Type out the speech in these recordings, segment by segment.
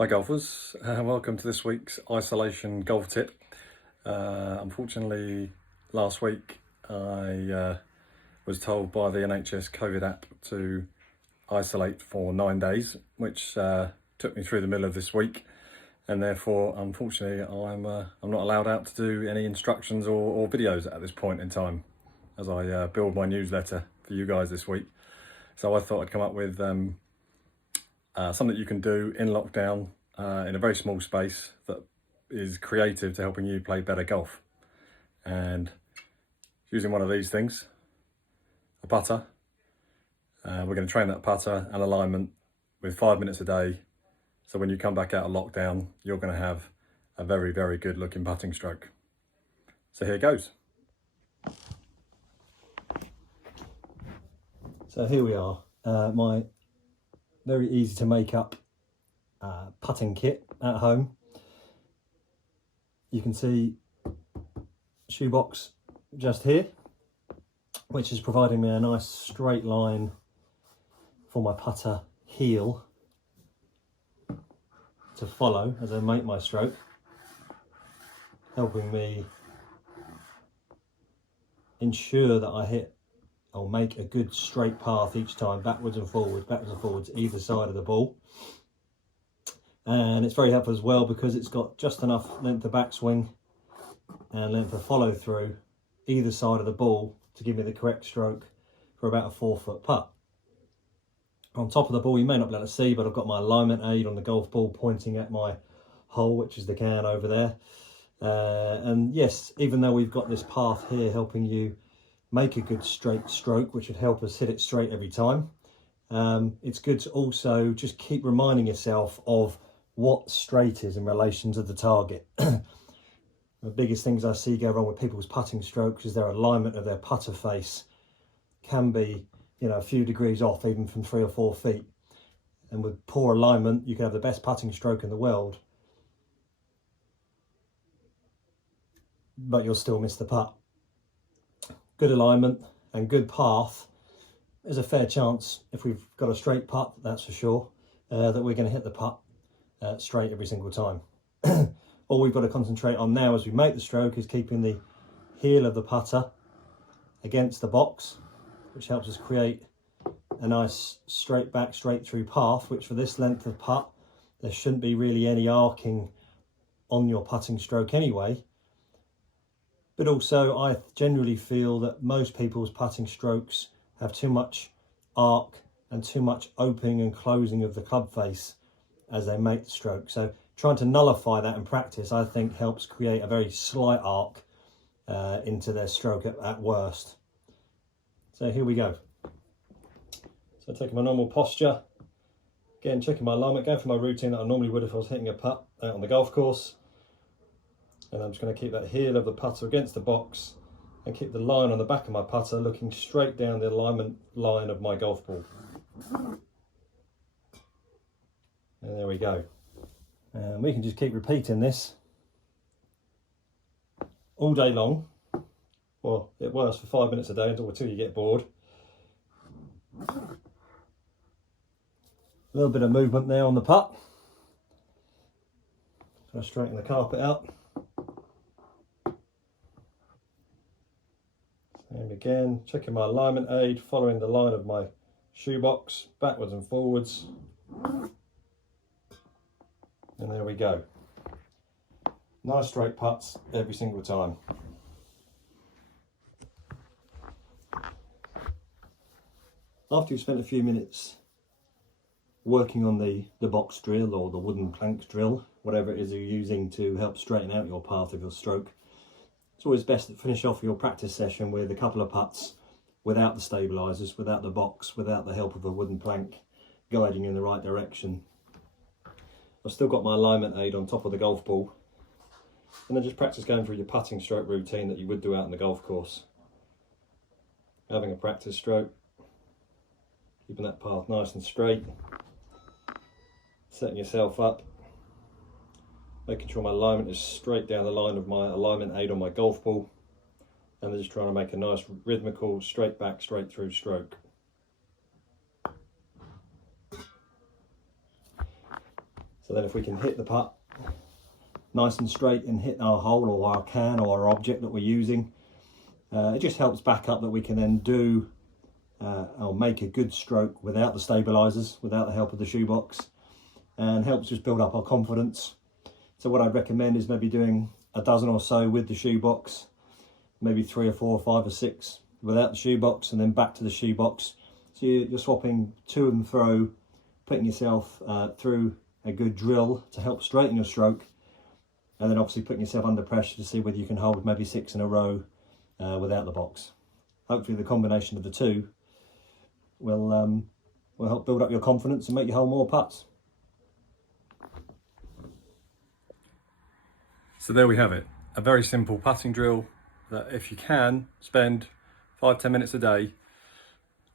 Hi golfers, welcome to this week's isolation golf tip. Unfortunately, last week I was told by the NHS COVID app to isolate for 9 days, which took me through the middle of this week, and therefore, unfortunately, I'm not allowed out to do any instructions or videos at this point in time, as I build my newsletter for you guys this week. So I thought I'd come up with something you can do in lockdown in a very small space that is creative to helping you play better golf. And using one of these things, a putter, we're going to train that putter and alignment with 5 minutes a day. So when you come back out of lockdown, you're going to have a very, very good looking putting stroke. So here goes. So here we are, my very easy to make up putting kit at home. You can see shoebox just here, which is providing me a nice straight line for my putter heel to follow as I make my stroke, helping me ensure that I hit or make a good straight path each time, backwards and forwards, either side of the ball. And it's very helpful as well because it's got just enough length of backswing and length of follow through either side of the ball to give me the correct stroke for about a 4-foot putt. On top of the ball, you may not be able to see, but I've got my alignment aid on the golf ball pointing at my hole, which is the can over there. And yes, even though we've got this path here helping you make a good straight stroke, which would help us hit it straight every time, it's good to also just keep reminding yourself of what straight is in relation to the target. The biggest things I see go wrong with people's putting strokes is their alignment of their putter face can be, a few degrees off, even from 3 or 4 feet. And with poor alignment, you can have the best putting stroke in the world, but you'll still miss the putt. Good alignment and good path, there's a fair chance, if we've got a straight putt, that's for sure, that we're going to hit the putt straight every single time. All we've got to concentrate on now as we make the stroke is keeping the heel of the putter against the box, which helps us create a nice straight back, straight through path, which for this length of putt, there shouldn't be really any arcing on your putting stroke anyway. But also, I generally feel that most people's putting strokes have too much arc and too much opening and closing of the club face as they make the stroke. So trying to nullify that in practice, I think, helps create a very slight arc into their stroke at worst. So here we go. So taking my normal posture, again checking my alignment, going for my routine that I normally would if I was hitting a putt out on the golf course. And I'm just going to keep that heel of the putter against the box and keep the line on the back of my putter looking straight down the alignment line of my golf ball. And there we go. And we can just keep repeating this all day long. Well, it works for 5 minutes a day until you get bored. A little bit of movement there on the putt. Try to straighten the carpet out. And again, checking my alignment aid, following the line of my shoebox, backwards and forwards. And there we go. Nice straight putts every single time. After you've spent a few minutes working on the box drill or the wooden plank drill, whatever it is you're using to help straighten out your path of your stroke, it's always best to finish off your practice session with a couple of putts without the stabilisers, without the box, without the help of a wooden plank guiding you in the right direction. I've still got my alignment aid on top of the golf ball, and then just practice going through your putting stroke routine that you would do out on the golf course. Having a practice stroke, keeping that path nice and straight, setting yourself up, making sure my alignment is straight down the line of my alignment aid on my golf ball, and then just trying to make a nice rhythmical straight back, straight through stroke. So then if we can hit the putt nice and straight and hit our hole or our can or our object that we're using, it just helps back up that we can then do or make a good stroke without the stabilizers, without the help of the shoebox, and helps just build up our confidence. So what I'd recommend is maybe doing a dozen or so with the shoebox, maybe 3 or 4 or 5 or 6 without the shoebox, and then back to the shoebox. So you're swapping to and fro, putting yourself through a good drill to help straighten your stroke, and then obviously putting yourself under pressure to see whether you can hold maybe 6 in a row without the box. Hopefully the combination of the two will help build up your confidence and make you hold more putts. So there we have it, a very simple putting drill that if you can spend 5-10 minutes a day.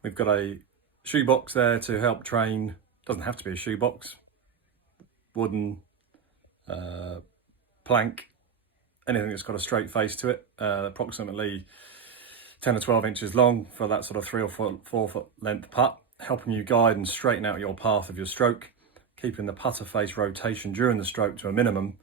We've got a shoebox there to help train, doesn't have to be a shoebox, wooden, plank, anything that's got a straight face to it, approximately 10 or 12 inches long for that sort of 3 or 4 foot length putt, helping you guide and straighten out your path of your stroke, keeping the putter face rotation during the stroke to a minimum.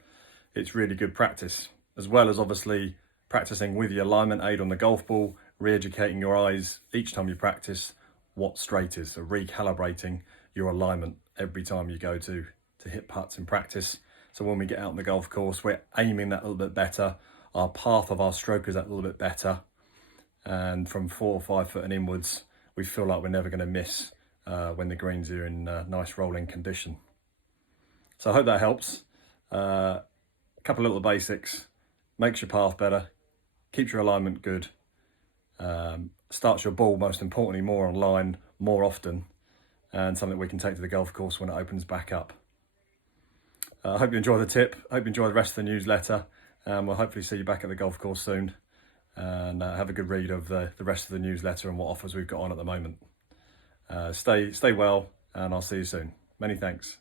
It's really good practice, as well as obviously practicing with your alignment aid on the golf ball, re-educating your eyes each time you practice what straight is, so recalibrating your alignment every time you go to hit putts in practice. So when we get out on the golf course, we're aiming that a little bit better, our path of our stroke is that little bit better, and from 4 or 5 foot and inwards, we feel like we're never going to miss when the greens are in nice rolling condition. So I hope that helps. A couple of little basics, makes your path better, keeps your alignment good, starts your ball, most importantly, more on line, more often, and something we can take to the golf course when it opens back up. I hope you enjoy the tip, hope you enjoy the rest of the newsletter, and we'll hopefully see you back at the golf course soon, and have a good read of the rest of the newsletter and what offers we've got on at the moment. Stay well, and I'll see you soon. Many thanks.